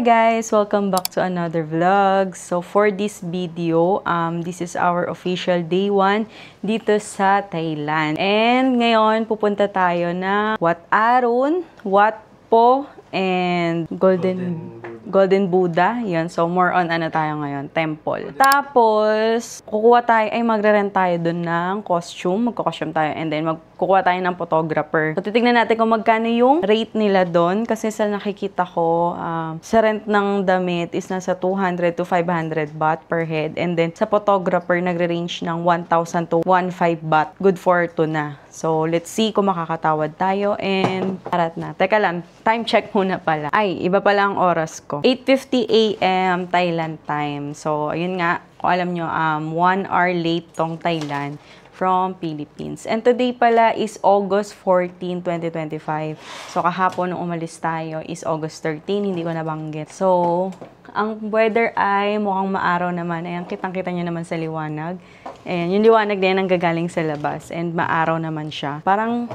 Hi guys! Welcome back to another vlog. So for this video, this is our official day 1 dito sa Thailand. And ngayon, pupunta tayo na Wat Arun, Wat Po, and Golden Buddha. Yan. So more on ano tayo ngayon, temple. Tapos, magre-rent tayo dun ng costume. Magko-costume tayo and then kukuha tayo ng photographer. So, titignan natin kung magkano yung rate nila doon. Kasi sa nakikita ko, sa rent ng damit is nasa 200 to 500 baht per head. And then, sa photographer, nagre-range ng 1,000 to 1,500 baht. Good for 2 na. So, let's see kung makakatawad tayo. And, parat na. Teka lang, time check muna pala. Ay, iba pala ang oras ko. 8:50 a.m. Thailand time. So, ayun nga, kung alam nyo, 1 hour late tong Thailand from Philippines. And today pala is August 14, 2025. So, kahapon nung umalis tayo is August 13, hindi ko nabanggit. So, ang weather ay mukhang maaraw naman. Ayan, kitang-kita nyo naman sa liwanag. Ayan, yung liwanag din ang gagaling sa labas. And maaraw naman siya. Parang,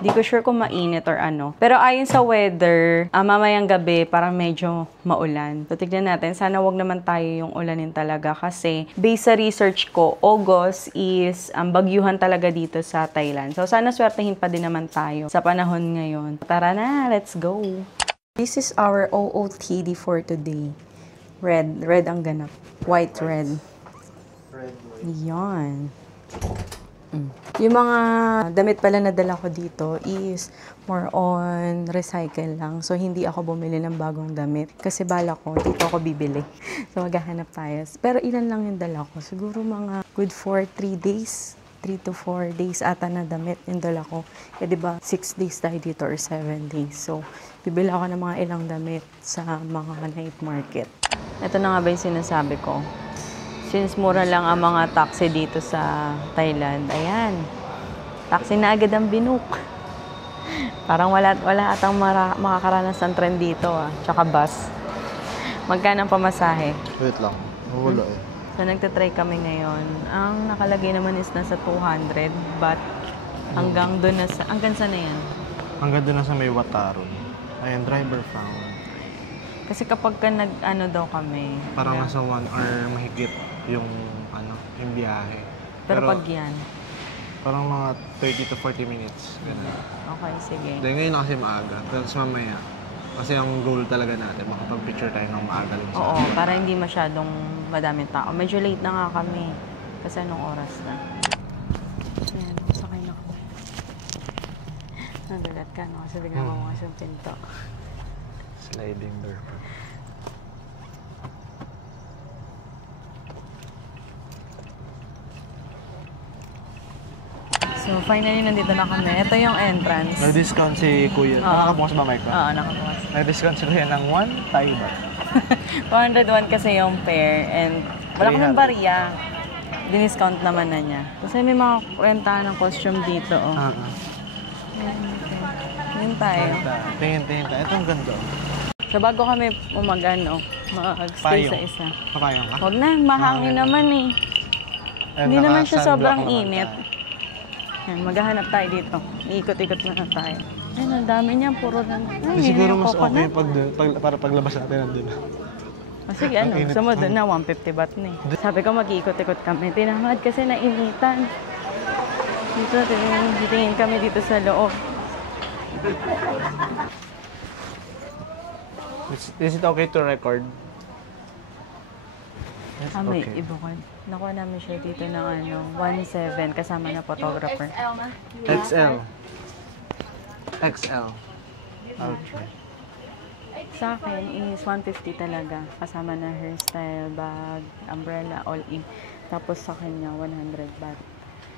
di ko sure kung mainit or ano. Pero ayon sa weather, mamayang gabi, parang medyo maulan. So, tignan natin. Sana wag naman tayo yung ulanin talaga. Kasi, based sa research ko, August is bagyuhan talaga dito sa Thailand. So, sana swertehin pa din naman tayo sa panahon ngayon. Tara na, let's go! This is our OOTD for today. Red. Red ang ganap. White, red. Yan. Yung mga damit pala na dala ko dito is more on recycle lang. So, hindi ako bumili ng bagong damit. Kasi bala ko, dito ako bibili. So, maghahanap tayo. Pero ilan lang yung dala ko? Siguro mga good for 3 days. 3 to 4 days ata na damit yung dala ko. Eh, diba, 6 days tayo dito or 7 days. So, bibili ako ng mga ilang damit sa mga night market. Ito na nga ba yung sinasabi ko? Since mura lang ang mga taxi dito sa Thailand, ayan, taxi na agad ang binook. Parang wala atang makakaranas ng trend dito, tsaka bus. Magkano ang pamasahe? Wait lang, wala eh. So, nagtatry kami ngayon. Ang nakalagay naman is nasa 200, but hanggang doon na sa, hanggang saan na yan? Hanggang doon na sa may Wat Arun. Ayan, driver found. Kasi kapag ka nag-ano daw kami, parang nasa 1 hour mahigit yung biyahe. Pero pag yan? Parang mga 30 to 40 minutes. Ganun. Okay, sige. Dahil ngayon na kasi maaga. Tapos mamaya, kasi ang goal talaga natin, makapag-picture tayo ng maaga lang sa Oo, para hindi masyadong madaming tao. Medyo late na nga kami. Kasi anong oras na? Ayan, sakay na kami. Nagulat ka, no? Kasi bigla mo mga siyang pinto. Sliding door pa. So, finally, nandito na kami. Ito yung entrance. Nag-discount si Kuya. Nakabukas ba mic ko? Oo, nakabukas. Nag-discount si Kuya ng 1 Thai baht. 401 kasi yung pair. And wala kaming bariya. Diniscount naman na niya. Kasi may mga rentahan ng costume dito, oh. Yun tayo. Tingin tayo. Ito ang ganda. So, bago kami mag-stay sa isa. Papayong ka? Huwag na, mahangin naman eh. Hindi naman siya sobrang init. Yan, maghahanap tayo dito. Iikot-ikot na tayo. Ayun, ang dami niya. Puro na. Siguro mas okay para paglabas natin nandun. Sige, gusto mo doon na 150 baht na eh. Sabi ko mag-iikot-ikot kami. Tinamad kasi nainitan. Dito, titingin kami dito sa loob. Is it okay to record? Yes, May okay. iba ko. Nakuha namin siya dito ng 1.7 kasama na photographer. XL. XL. Okay. Sa akin is 150 talaga. Kasama na hairstyle, bag, umbrella, all in. Tapos sa kanya 100 baht.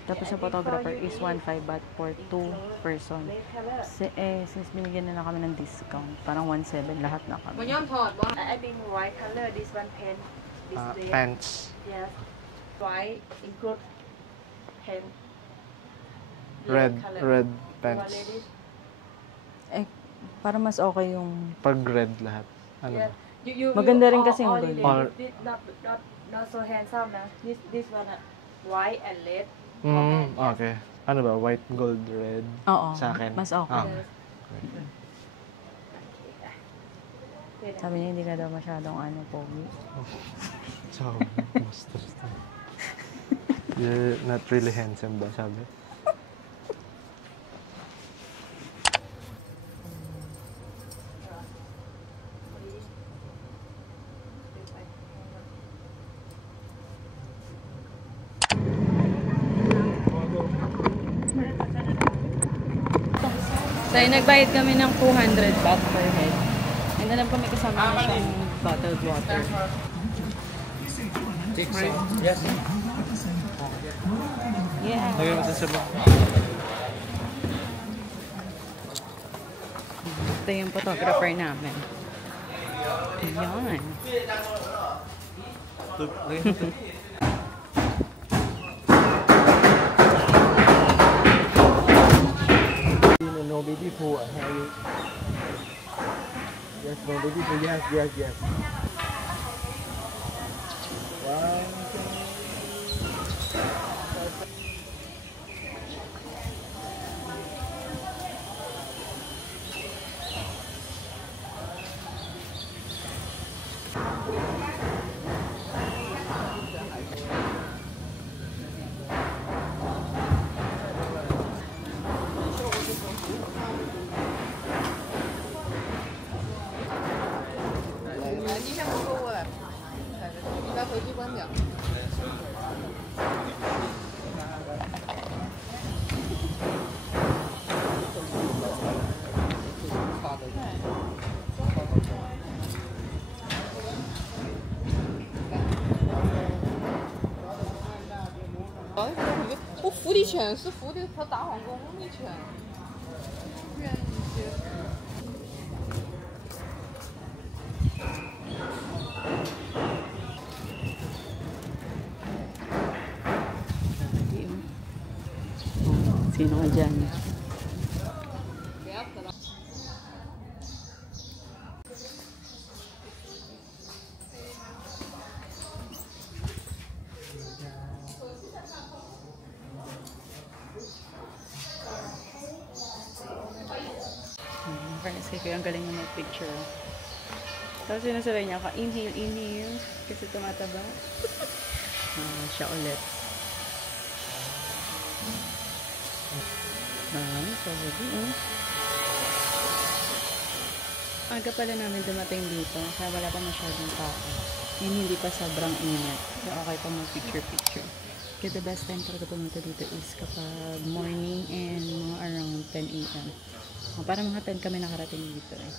Tapos sa photographer is 1.5 baht for 2 person. Since binigyan na kami ng discount, parang 1.7 lahat na kami. I think white color, this one pen. Pants. Yes. White include pen. Red pants. Para mas okay yung... Pag red lahat. Ano ba? Maganda rin kasi yung gold. Not so handsome na. This one white and red. Okay. Ano ba? White, gold, red? Oo. Sa akin? Mas okay. Okay. Sabi niya hindi ka daw masyadong pogi. So, basta. You're not really handsome ba, sabi? So, nagbayad kami ng 200 baht per head. And alam kami kasama na siyang bottled water. Yes. Yeah. Lagay mo sa bag. Ito yung photographer namin. Ayan. Lagay mo ito. No baby pool. Yes, no baby pool. Yes. Wow.不，福利犬是福利和打网公的犬，愿意接。Sino ka dyan? Kasi kaya ang galing mo mag-picture. Tapos sinasabay niya ako, inhale, kasi tumataba. Siya ulit. Sabi, aga pala namin dumating dito, kaya wala pa masyadong tao. Yun, hindi pa sobrang init. So, okay pa mag-picture. Kaya the best time talaga pumunta dito is kapag morning and mga around 10 a.m. Para mga 10 kami nakarating dito eh.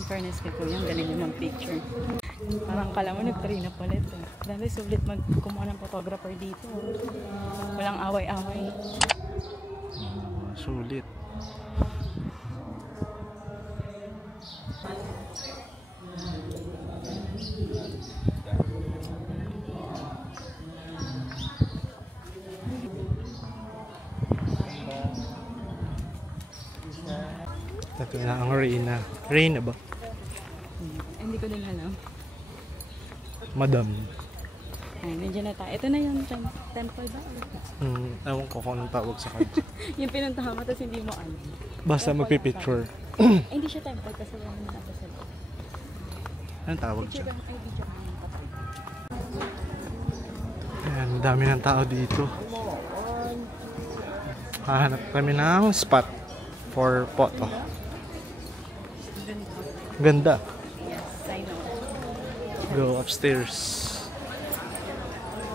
In fairness kay Kuya, ang galing yung mag-picture. Parang kala mo nag-try na palit eh. Dahil sulit kumuha ng photographer dito. Walang away-away. Sulit. Ito na ang Reyna. Reyna ba? Hindi ko din alam. Madam. Ay, nandiyan na tayo. Ito na yung temple ba? Ewan ko kung anong tawag sa kanya. Yung pinuntahan mo, tapos hindi mo alam. Basta magpipicture. Hindi siya temple kasi wala naman ako sa loob. Anong tawag siya? Ay, video ka ng patay. Ayan, dami ng tao dito. Hahanap kami ng spot for photo. Ganda. Yes, I know. Go upstairs.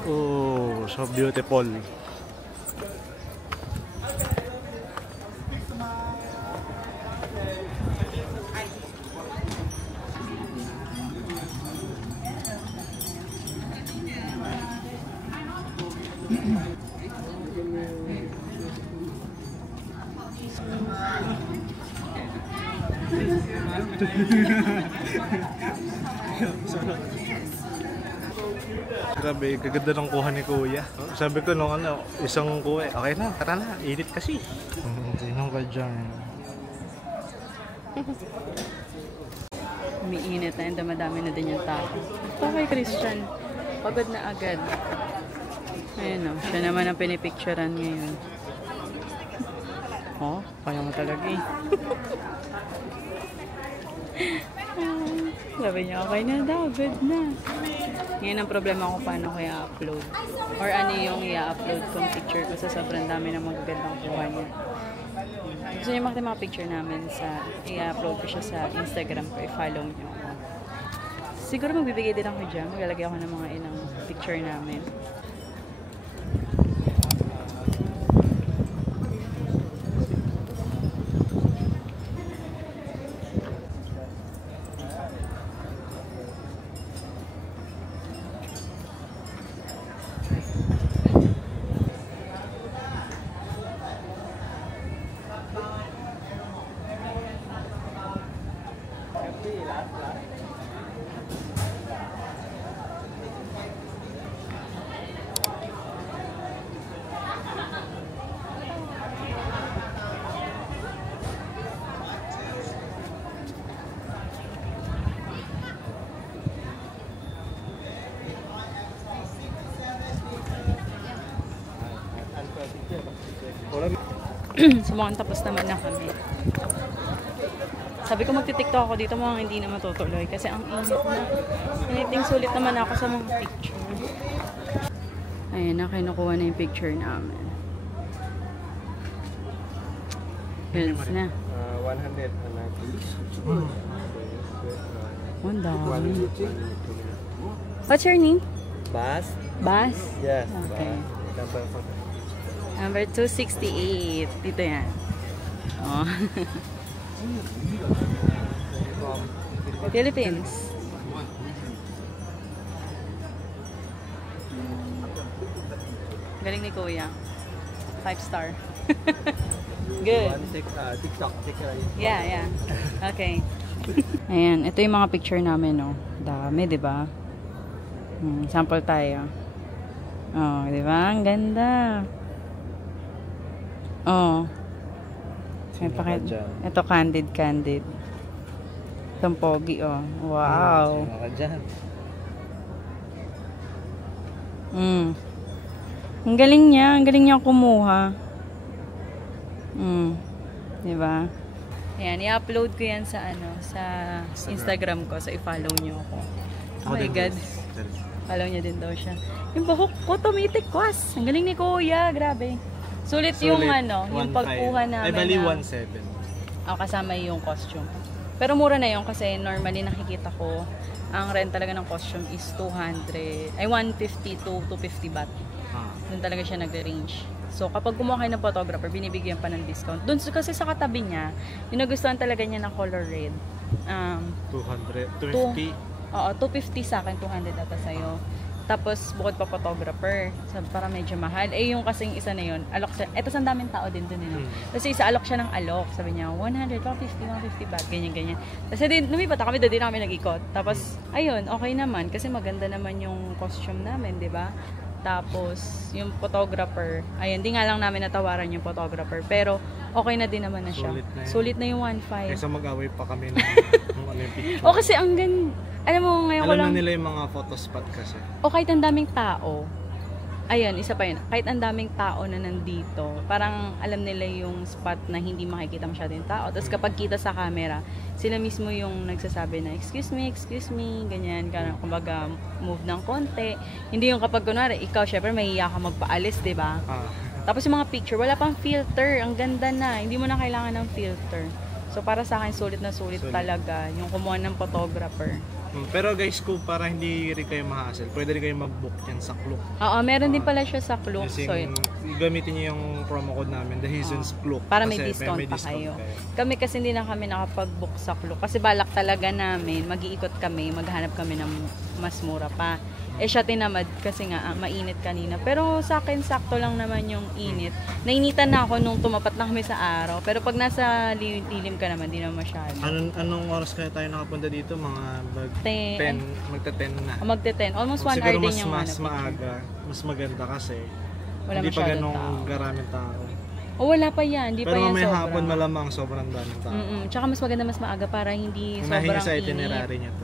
Oh, so beautiful. Grabe, gaganda ng kuha ni Kuya. Sabi ko nung isang kuha, okay na, tara na, init kasi. Sino ka dyan? Umiinit na, damadami na din yung tao. Ito kay Christian, pagod na agad. Ayun o, siya naman ang pinipicturean ngayon. Oh, kaya mo talaga eh. Sabi niya, okay na daw, good na. Ngayon ang problema ko paano ko i-upload. Or ano yung i-upload kong picture ko sa sobrang dami ng magagandang kuha niya. Gusto niyo makita mga picture namin sa i-upload ko siya sa Instagram ko, i-follow niyo ako. Siguro magbibigay din ako dyan. Maglalagay ako ng mga ilang picture namin. So mukhang tapos naman na kami. Sabi ko magti-tiktok ako dito, mukhang hindi na matutuloy kasi ang init na. Initing sulit naman ako sa mga picture. Ayun na, kinukuha na yung picture namin. Bills na. 100 Ang dami. What's your name? Bas? Bas? Yes. Okay. Bas. Number 268. Dito yan. Oh. Philippines. Galing ni Kuya. 5 star. Good. TikTok. Yeah. Okay. Ayan, ito yung mga picture namin, no. Dami, 'di ba? Sample tayo. Oh, 'di ba? Ang ganda. Oh. Ito candid. Itong pogi, oh. Wow. Sino ka dyan? Ang galing niya kumuha. Diba? Ayan, i-upload ko yan sa sa Instagram ko, so i-follow niyo ako. Oh my God. Follow niya din daw siya. Yung buhok ko, tumitik kwas. Ang galing ni Kuya, grabe. Sulit yung yung pagkuha namin. Ay, bali na, 1.7. kasama yung costume. Pero mura na yun kasi normally nakikita ko ang rent talaga ng costume is 150 to 250 baht. Doon talaga siya nagre-range. So kapag kumuha kayo ng photographer, binibigyan pa ng discount. Doon kasi sa katabi niya, yung nagustuhan talaga niya na color red. 250? Oo, 250 sa akin, 200 ata sa'yo. Tapos bukod pa photographer, sabi para medyo mahal. Eh yung kasing isa na yun, alok siya. Eto sa daming tao din doon eh. Kasi isa alok siya ng alok. Sabi niya 100, 150 baht, ganyan. Kasi din lumipat kami doon, din kami nag-ikot. Tapos ayun, okay naman kasi maganda naman yung costume namin, 'di ba? Tapos yung photographer, ayun, di nga lang namin natawaran yung photographer, pero okay na din naman na siya. Sulit na yung 1.5. Kaysa mag-away pa kami ng picture. O kasi ang ganda. Alam mo, ngayon ko lang... Alam na nila yung mga photo spot kasi. O kahit ang daming tao. Ayun, isa pa yun. Kahit ang daming tao na nandito, parang alam nila yung spot na hindi makikita masyado yung tao. Tapos kapag kita sa camera, sila mismo yung nagsasabi na, excuse me, ganyan. Kumbaga, move ng konti. Hindi yung kapag kunwari, ikaw syempre mahihiya ka magpaalis, diba? Tapos yung mga picture, wala pang filter. Ang ganda na. Hindi mo na kailangan ng filter. So para sa akin, sulit na sulit talaga yung kumuha ng photographer. Pero guys, kung para hindi rin kayo ma-hassle, pwede rin kayo mag-book yan sa Klook. Oo, meron din pala siya sa Klook. So, gamitin niyo yung promo code namin, The Hizons Klook. Para may discount pa kayo. Kami kasi hindi na kami nakapag-book sa Klook. Kasi balak talaga namin, mag-iikot kami, maghanap kami ng mas mura pa. Eh siya tinamad kasi nga mainit kanina. Pero sa akin sakto lang naman yung init. Nainitan na ako nung tumapat na kami sa araw. Pero pag nasa lilim ka naman, di naman masyado. Anong oras kaya tayo nakapunta dito? Mga magta-10 na. Magta-10. Almost 1 hour din yung mas maaga. Mas maganda kasi. Wala hindi pa ganong tao. garaming tao. O wala pa yan. Hindi pa yan sobra. Pero mamaya hapon malamang sobrang daming tao. Tsaka mas maganda mas maaga para hindi unahin sobrang sa itinerary niya to.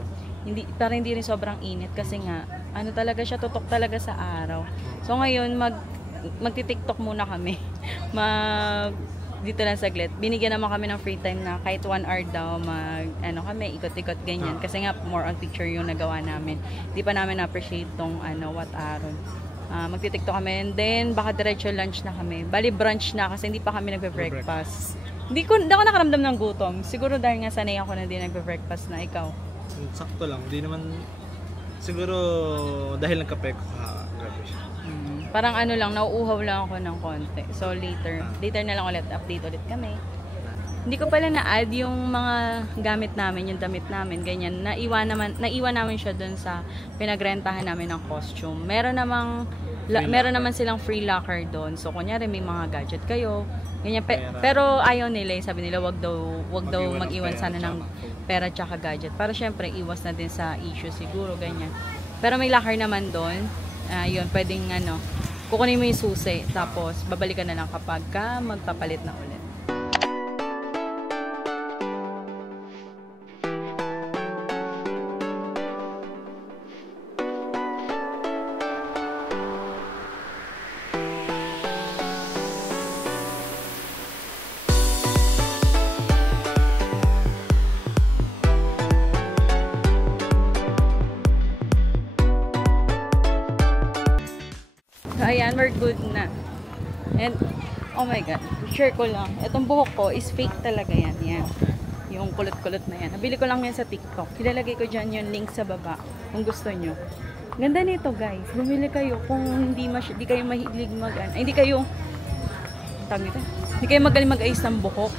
Para hindi rin sobrang init kasi nga ano talaga siya, tutok talaga sa araw. So ngayon magti-TikTok muna kami. dito lang saglit. Binigyan naman kami ng free time na kahit 1 hour daw kami, ikot-ikot ganyan. Kasi nga, more on picture yung nagawa namin. Di pa namin na-appreciate tong Wat Aron. Magtitikto kami and then baka diretso lunch na kami. Bali brunch na kasi hindi pa kami nagbe-breakfast. Hindi ako nakaramdam ng gutom. Siguro dahil nga sanay ako na di nagbe-breakfast na. Ikaw? Sakto lang. Di naman, siguro dahil nagkape ko, grabe siya. Parang lang, nauuhaw lang ako ng konti. So later na lang ulit, update ulit kami. Hindi ko pala na-add yung mga gamit namin, yung damit namin, ganyan. Naiwan namin siya dun sa pinagrentahan namin ng costume. Meron naman silang free locker doon. So kunyari may mga gadget kayo, ganyan. Pero ayaw nila, sabi nila wag daw mag-iwan sana ng pera tsaka gadget. Para syempre iwas na din sa issue siguro, ganyan. Pero may locker naman doon. Yun, pwedeng kukunin mo yung susi, tapos babalikan na lang kapag magpapalit na ulit. So, ayan, we're good na. And, oh my God, share ko lang. Itong buhok ko is fake talaga yan. Yan. Yung kulot-kulot na yan. Nabili ko lang yan sa TikTok. Ilalagay ko dyan yung link sa baba kung gusto nyo. Ganda nito, guys. Bumili kayo kung hindi kayo mahilig hindi kayo magaling mag-ayos ng buhok.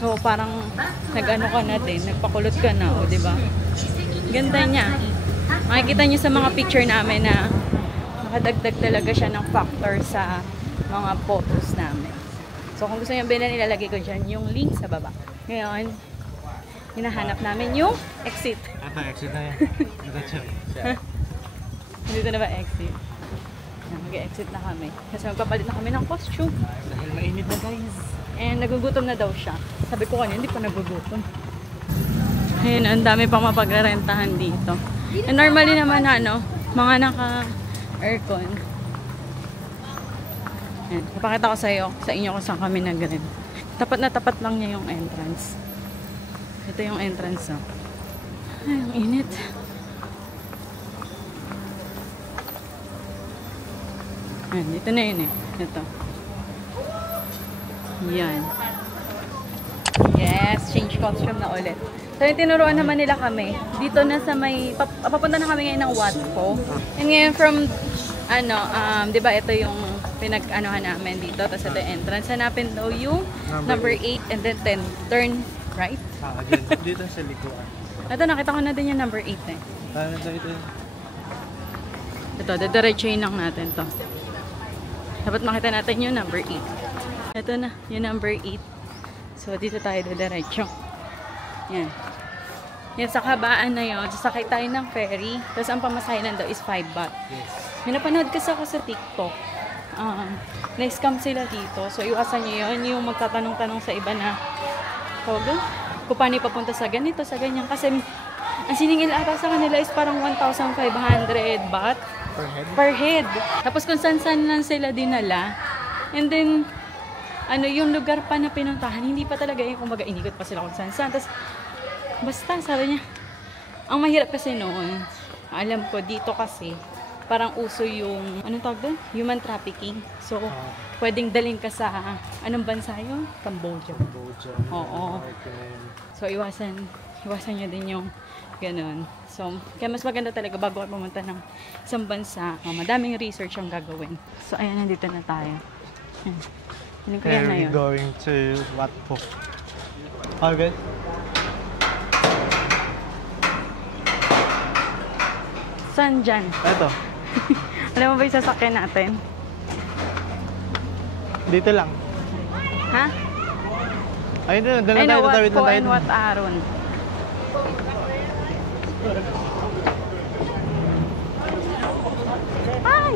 So, parang nag-ano ka na din. Nagpakulot ka na, o, diba? Ganda niya. Makikita nyo sa mga picture namin na nakadagdag talaga siya ng factor sa mga photos namin. So, kung gusto nyo bilhin, ilalagay ko dyan yung link sa baba. Ngayon, hinahanap namin yung exit. Exit na yan. Dito na ba exit? Mag-exit na kami. Kasi magpapalit na kami ng costume. Dahil mainit na, guys. And nagugutom na daw siya. Sabi ko kanina, hindi pa nagugutom. Ayun, ang dami pang mapagrerentahan dito. And normally naman, mga naka-aircon. Ayan, ipakita ko sa inyo kung saan kami nag-rent. Tapat na tapat lang niya yung entrance. Ito yung entrance, oh. Ay, ang init. Ayan, dito na yun, eh. Ito. Yan. Yes, change costume na ulit. So, yung tinuruan naman nila kami. Dito na sa papunta na kami ngayon ng Watco. And ngayon from, di ba ito yung pinag-anohan namin dito. Tapos ito yung entrance. Hanapin daw yung number 8 and then 10. Turn right. Dito sa likuan. Ito, nakita ko na din yung number 8 eh. Ito, dadiretsuhin lang natin to. Dapat makita natin yung number 8. Ito na, yung number 8. So, dito tayo dadiretso. Yan. Yan, sa kabaan na yun, sasakay tayo ng ferry. Tapos ang pamasahinan daw is 5 baht. Yes. May napanood kasi ako sa TikTok. Na-scam sila dito. So, iwasan nyo yun. Yung magtatanong-tanong sa iba na tawag doon? Kung paano ipapunta sa ganito, sa ganyan. Kasi ang siningil ata sa kanila is parang 1,500 baht per head. Tapos kung saan-saan lang sila dinala. And then, yung lugar pa na pinuntahan, hindi pa talaga yung kumbaga inigot pa sila kung saan-saan. Tapos, basta, sabi niya, ang mahirap kasi noon, alam ko, dito kasi, parang uso yung, anong tawag doon? Human trafficking. So, pwedeng daling ka sa, anong bansa yun? Cambodia. Oo. So, iwasan nyo din yung ganun. So, kaya mas maganda talaga bago ka pumunta ng isang bansa, madaming research ang gagawin. So, ayan, nandito na tayo. Hindi ko yan na yun. Going to Watco. Okay. Saan dyan? Ito. Alam mo ba yung sasakyan natin? Dito lang. Ha? Ayun doon, doon Ay, tayo, no, tatawid na Watco tayo. and Wat Aron. Ay!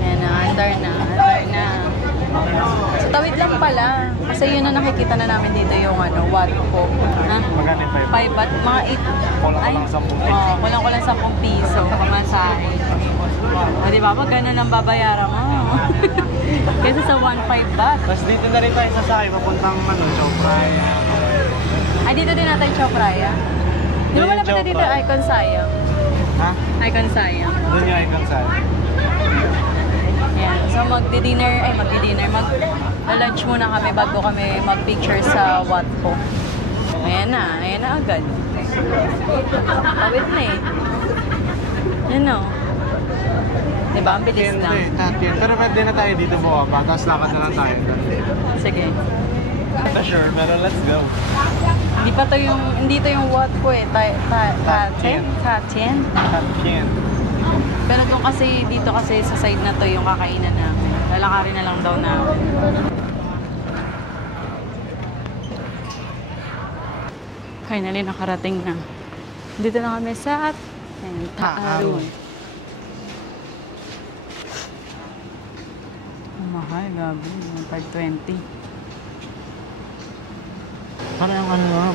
Yan na, under na. So, tawid lang pala. Kasi Kasi yun na nakikita na namin dito yung ano, Watpo. Ha? Magkano yung 5 baht? Mga 8. Kulang-kulang 10 piso. Oo, kulang-kulang 10 piso. Pamasahe. O, di ba? Pag gano'n ang babayaran mo. Kasi sa 1.5 baht. Tapos dito na rin tayo sasakay, papuntang ano, Chopray. Ay, dito din natin Chopraya. Di ba Doon wala yung pa dito Chopra. Icon Sayang? Ha? Icon Sayang. Doon yung icon sa Ayan. So mag-lunch muna kami bago kami mag-picture sa Watpo. Ayan na agad. Tawid na eh. Yan o. Diba? Ang bilis lang. Pero pwede na tayo dito bumaba, tapos lakad na lang tayo. Sige. Not sure, pero let's go. Hindi to yung Watpo eh. Katien? Can't. Pero doon kasi, dito kasi sa side na to yung kakainan namin. Lalakarin na lang daw namin. Finally, nakarating na. Dito na kami sa Taarun. Mahal, gabi. 520.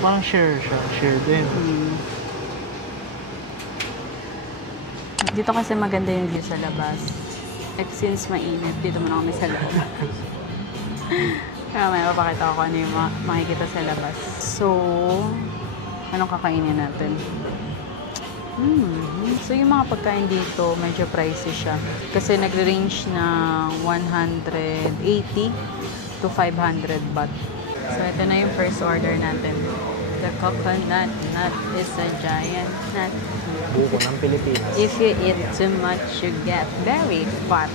Parang share siya. Share din. Dito kasi maganda yung view sa labas. Since mainit, dito muna kami sa loob. Kaya may mapakita ko ano yung makikita sa labas. So, anong kakainin natin? So, yung mga pagkain dito, medyo pricey siya. Kasi nagre-range ng 180 to 500 baht. So, ito na yung first order natin. The coconut nut is a giant nut. Buko ng Pilipinas. If you eat too much, you get very fat.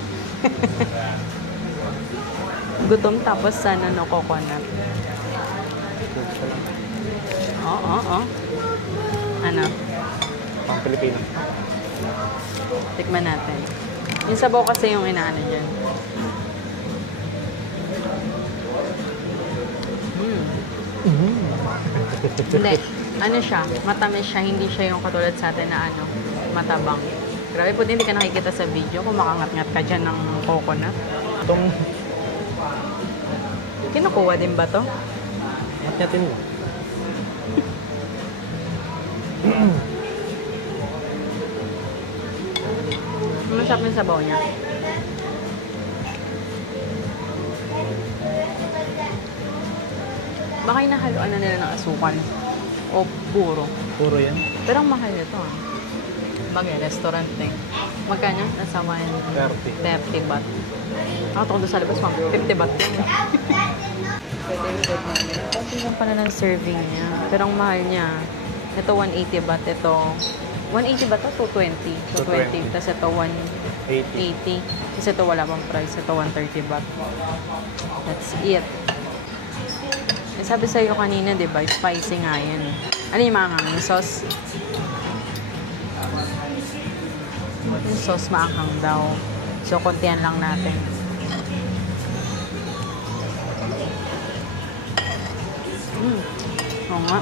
Gutom tapos sana no coconut. Oo. Ano? Pang Pilipinas. Tikman natin. Yung sabaw kasi yung inaano dyan. Hindi. Ano siya? Matamis siya. Hindi siya yung katulad sa atin na ano, matabang. Grabe po, hindi ka nakikita sa video kung makangat-ngat ka dyan ng coconut. Itong Kinukuha din ba to? matyatin mo. Masarap yung sabaw niya. Baka inahaluan na nila ng asukal. O puro. Puro yan. Pero ang mahal nito ah. Bagay, restaurant eh. Magkano? Nasa 30 baht. Ako ito doon sa labas, 50 baht yun. Kasi lang pala ng serving niya. Pero ang mahal niya, ito 180 baht, ito 180 baht ito? 220. 220. Tapos ito 180. Tapos ito wala pang price. Ito 130 baht. That's it. Eh, sabi sa'yo kanina, di ba? Spicy nga yan. Ano yung maanghang? Yung sauce? Yung sauce maanghang daw. So, kontihan lang natin. Oo nga.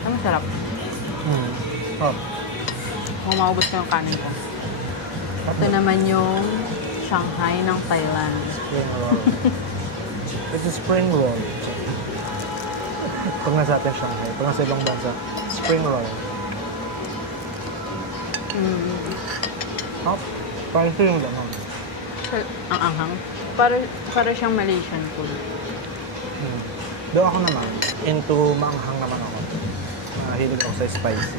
Ang sarap. Oh. Kung maubos ko yung kanin ko. Ito naman yung Shanghai ng Thailand. Spring roll. It's a spring roll. Pag nasa atin Shanghai, pag nasa ibang bansa, spring roll. Oh, parang ito yung lamang. Ang anghang. Para siyang Malaysian food. Doon ako naman, into maanghang naman ako. Hilig ako sa spicy.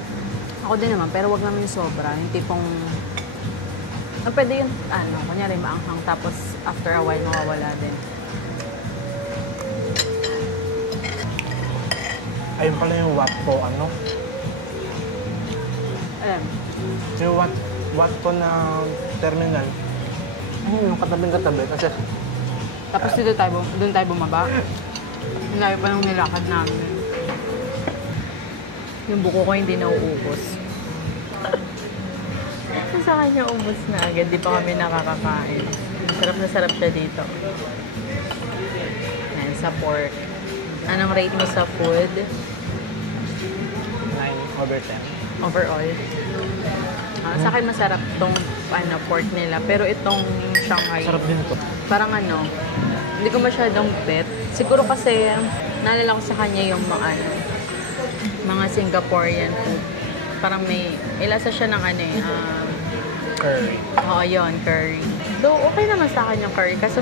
Ako din naman, pero wag naman yung sobra. Yung tipong... pwede yun, kunyari maanghang, tapos after a while, mawawala din. Ayun pala yung Watpo, ano? Yung Watpo na terminal. Ayun, yung katabing-katabi. Kasi... Tapos doon tayo bumaba. Layo pa nung nilakad namin. Yung buko ko hindi nauubos. Sa kanya ubos na agad, di pa kami nakakakain. Sarap na sarap siya dito. Ayan, sa pork. Anong rate mo sa food? 9/10. Overall? Sa akin masarap tong pork nila. Pero itong Shanghai, Sarap din ito. parang hindi ko masyadong bet. Siguro kasi naalala ko sa kanya yung mga Singaporean food. Parang may lasa siya ng Curry. oo, yun, curry. Though, okay naman sa akin yung curry. Kasi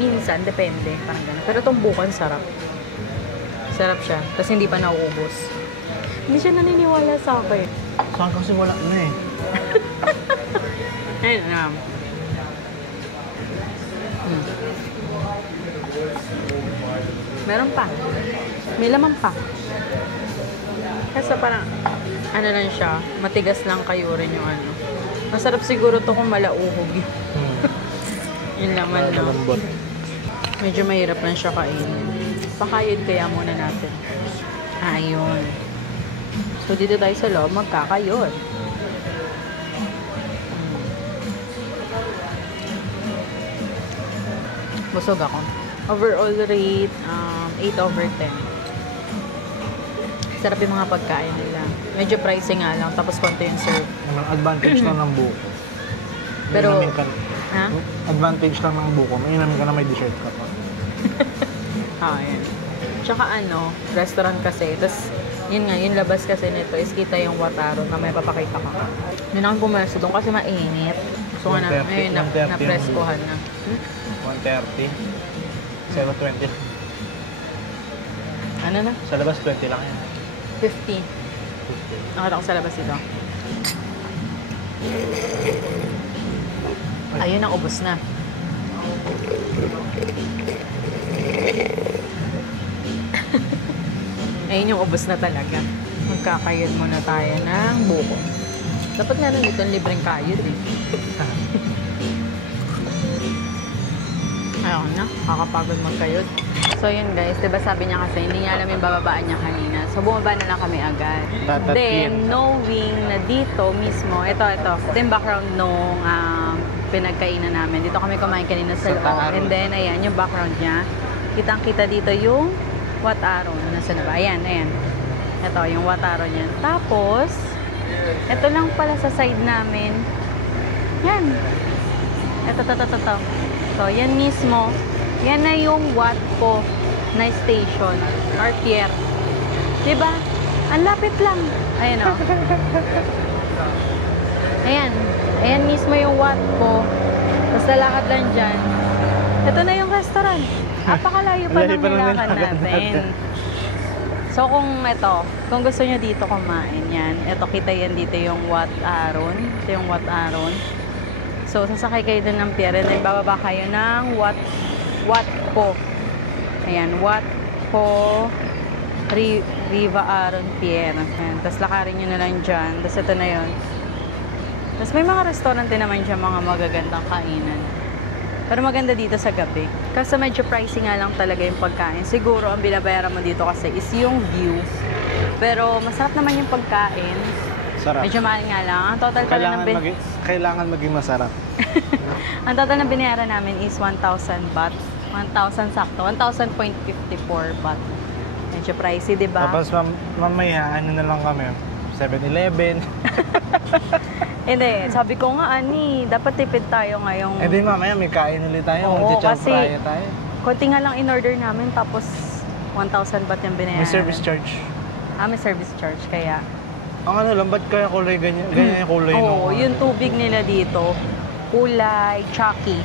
minsan, depende. Parang ganun. Pero itong bukan, sarap. Sarap siya. Tapos hindi pa nauubos. Hindi siya naniniwala sa akin. Saan kasi wala na eh. Ayun na. Meron pa. May laman pa. Kasi parang, lang siya, matigas lang kayo rin yung Masarap siguro to kung malauhog yun. Yung laman, no? Malambot. Medyo mahirap lang siya kainin. Pakayod kaya muna natin. Ayun. So, dito tayo sa loob, magkakayod. Busog ako. Overall rate, 8/10. Sarap yung mga pagkain nila. Medyo pricey nga lang, tapos konti yung serve. Ang advantage lang ng buko. Pero, May inamin ka, ha? advantage lang ng buko. May inamin ka na may dessert ka pa. Yan. Tsaka restaurant kasi. Tapos, yun nga, yung labas kasi nito is kita yung Wataro na may papakita ka. Yun akong pumesto doon kasi mainit. So, 130, ngayon, 130 na-preskohan na. 130. 720. Ano na? Sa labas, 20 lang yan. 50. Nakita ko sa labas ito. Ayun ang ubos na. Ayun yung ubos na talaga. Magkakayod muna tayo ng buko. Dapat nga dito ang libreng kayod eh. Ayun na, kakapagod magkayod. So yun guys, diba sabi niya kasi hindi niya alam yung bababaan niya kanina. So bumaba na lang kami agad. Then, knowing na dito mismo, ito yung background nung pinagkainan namin. Dito kami kumain kanina sa loob. And then, ayan, yung background niya. Kitang-kita dito yung Wataro. Nasaan na ba? Ayan. Ito, yung Wataro niya. Tapos, ito lang pala sa side namin. Yan. Ito. So, yan mismo. Yan na yung Watpo na station or pier. Diba? Ang lapit lang. Ayan o. Ayan mismo yung Watpo. Tapos lalakad lang dyan. Ito na yung restaurant. Apakalayo pa ng nilakad natin. So kung gusto nyo dito kumain yan, kita yan dito yung Wat Aron. Ito yung Wat Aron. So sasakay kayo dun ng pier and then bababa kayo ng Watpo. Ayan, Watpo Riva Aron Pier. Ayan, tapos lakarin nyo na lang dyan. Tapos ito na yun. Tapos may mga restaurant din naman dyan, mga magagandang kainan. Pero maganda dito sa gabi. Kasi medyo pricey nga lang talaga yung pagkain. Siguro ang binabayaran mo dito kasi is yung view. Pero masarap naman yung pagkain. Sarap. Medyo mahal nga lang. Ang total pala Kailangan maging masarap. ang total na binayaran namin is 1,000 baht. 1,000 sakto. 1,000.54 baht. Medyo pricey, di ba? Tapos mamaya, na lang kami. 7-Eleven. Hindi, sabi ko nga, dapat tipid tayo ngayong... Di mamaya may kain ulit tayo. Oo, kasi Fraya tayo. konti nga lang in-order namin, tapos 1,000 baht yung binayaran. May service charge. May service charge, kaya... Ang lang, ba't kaya kulay ganyan? Ganyan yung kulay Oo, yung tubig nila dito, kulay chucky.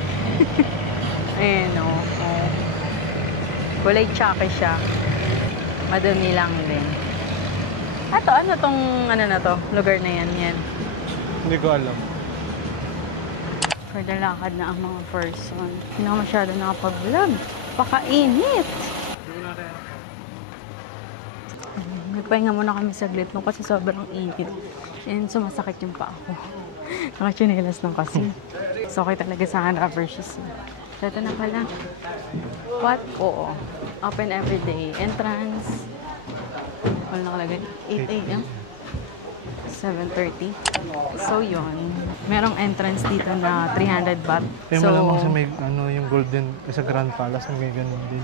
Ayan, kulay chucky siya. Madumi lang din. Ano tong, lugar na yan? Hindi ko alam. Pwede lakad na ang mga person. Hindi na masyado nakapag-vlog. Pakainit! Nagpahinga muna kami saglit no kasi sobrang init. And sumasakit yung paa ko. Nakachinelas lang kasi. So okay talaga sa akin rubber shoes. So ito na pala. What? Oo. Open every day. Entrance. Wala nakalagay. 8 a.m. 7:30. So yun. Merong entrance dito na 300 baht. Malamang sa may, yung Golden, sa Grand Palace, may ganun din.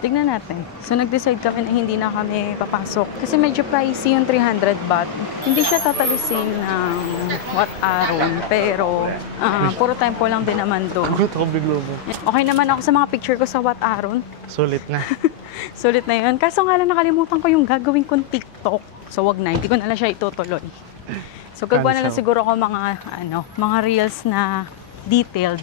Tignan natin. So, nag-decide kami na hindi na kami papasok. Kasi medyo pricey yung 300 baht. Hindi siya tatalisin ng Wat Arun. Pero, puro tempo lang din naman doon. Gusto ko biglo mo. Okay naman ako sa mga picture ko sa Wat Arun. Sulit na. Sulit na yun. Kaso nga lang nakalimutan ko yung gagawin kong TikTok. So, wag na. Hindi ko na lang siya itutuloy. So, gagawa na lang siguro ako mga reels na detailed.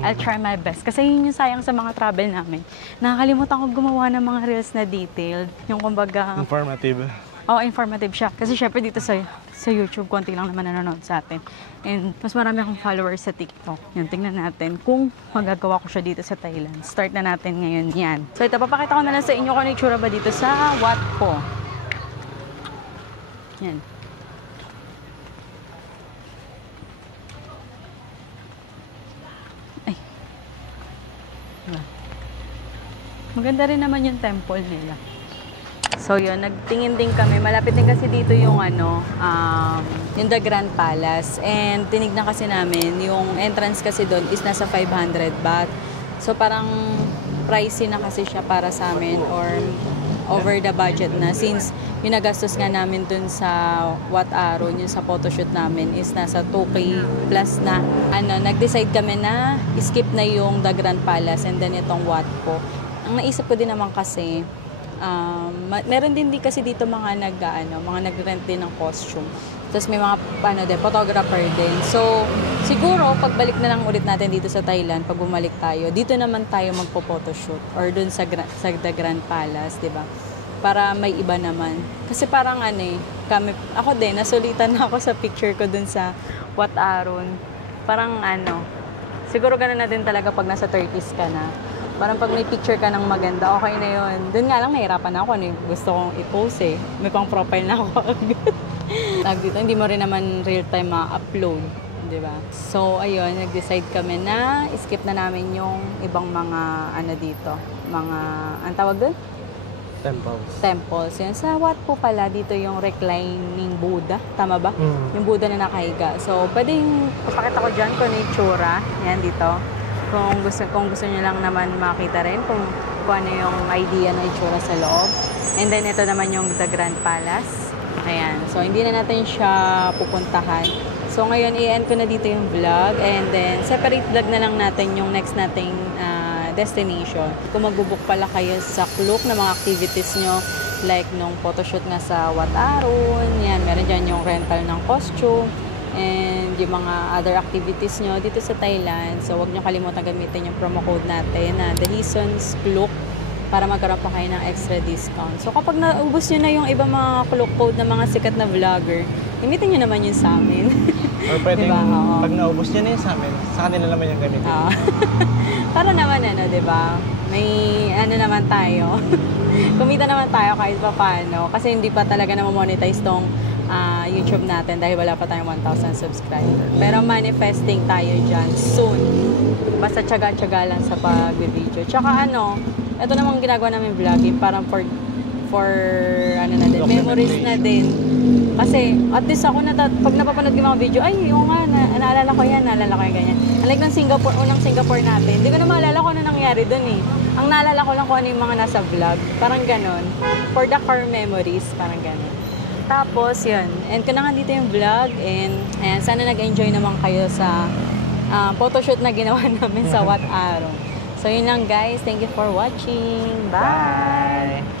I'll try my best. Kasi yun yung sayang sa mga travel namin. Nakakalimutan ko gumawa ng mga reels na detailed. Yung kumbaga... Informative. Oo, informative siya. Kasi syempre dito sa YouTube, konti lang naman nanonood sa atin. And mas marami akong followers sa TikTok. Yan, tingnan natin kung magagawa ko siya dito sa Thailand. Start na natin ngayon yan. So ito, papakita ko na lang sa inyo kung ano itsura ba dito sa Wat Po. Yan. Maganda rin naman yung temple nila. So yun, nagtingin din kami. Malapit din kasi dito yung yung The Grand Palace. And tinignan kasi namin, yung entrance kasi doon is nasa 500 baht. So parang pricey na kasi siya para sa amin or over the budget na. Since yung nagastos nga namin doon sa Wat Arun, yung sa photoshoot namin is nasa 2K plus na. Nag-decide kami na skip na yung The Grand Palace and then itong Wat Po. Ang naisip ko din naman kasi, meron din kasi dito mga nag-rent din ng costume. Tapos may mga photographer din. So, siguro, pagbalik na lang ulit natin dito sa Thailand, pag bumalik tayo, dito naman tayo magpo-photoshoot or dun sa The Grand Palace, di ba? Para may iba naman. Kasi parang ako din, nasulitan na ako sa picture ko dun sa Wat Arun. Parang siguro ganun na din talaga pag nasa 30s ka na. Parang pag may picture ka ng maganda, okay na yun. Doon nga lang, nahirapan na ako. Ano yung gusto kong i-post eh. May pang profile na ako agad. Dito, hindi mo rin naman real-time ma-upload. Diba? So, ayun, nag-decide kami na skip na namin yung ibang mga dito. Mga, ang tawag doon? Temples. Yun. Sa Wat Po pala, dito yung reclining Buddha. Tama ba? Yung Buddha na nakahiga. So, pwedeng papakita ko dyan kung ano yung tsura. Yan dito. Kung gusto niyo lang naman makita rin kung ano yung idea na itsura sa loob. And then, ito naman yung The Grand Palace. Ayan. So, hindi na natin siya pupuntahan. So, ngayon, i-end ko na dito yung vlog. And then, separate vlog na lang natin yung next nating destination. Kung magbubuk pala kayo sa Klook na mga activities nyo, like nung photoshoot nga sa Wat Arun, yan, meron dyan yung rental ng costume, and yung mga other activities nyo dito sa Thailand. So, huwag nyo kalimutan gamitin yung promo code natin na The Reasons Klook para magkaroon pa kayo ng extra discount. So, kapag naubos nyo na yung ibang mga Klook code ng mga sikat na vlogger, gamitin nyo naman yun sa amin. Or pwedeng, diba? pag naubos nyo na yun sa amin, sa kanila naman yung gamitin. Para naman, diba? May naman tayo. Kumita naman tayo kahit pa paano. Kasi hindi pa talaga na monetize tong YouTube natin dahil wala pa tayong 1,000 subscriber. Pero manifesting tayo dyan soon. Basta tsaga-tsaga lang sa pag-video. Tsaka ito namang ginagawa namin vlogging parang for memories na din. Kasi at least ako pag napapanood yung mga video, ay yung nga, naalala ko yan ganyan. Unlike ng unang Singapore natin, hindi ko na maalala kung ano nangyari dun eh. Ang naalala ko lang kung ano yung mga nasa vlog. Parang ganon. For the core memories, parang ganon. Tapos, yun. And ko na nga dito yung vlog. And ayan, sana nag-enjoy naman kayo sa photoshoot na ginawa namin sa Wat Arun. So, yun lang guys. Thank you for watching. Bye!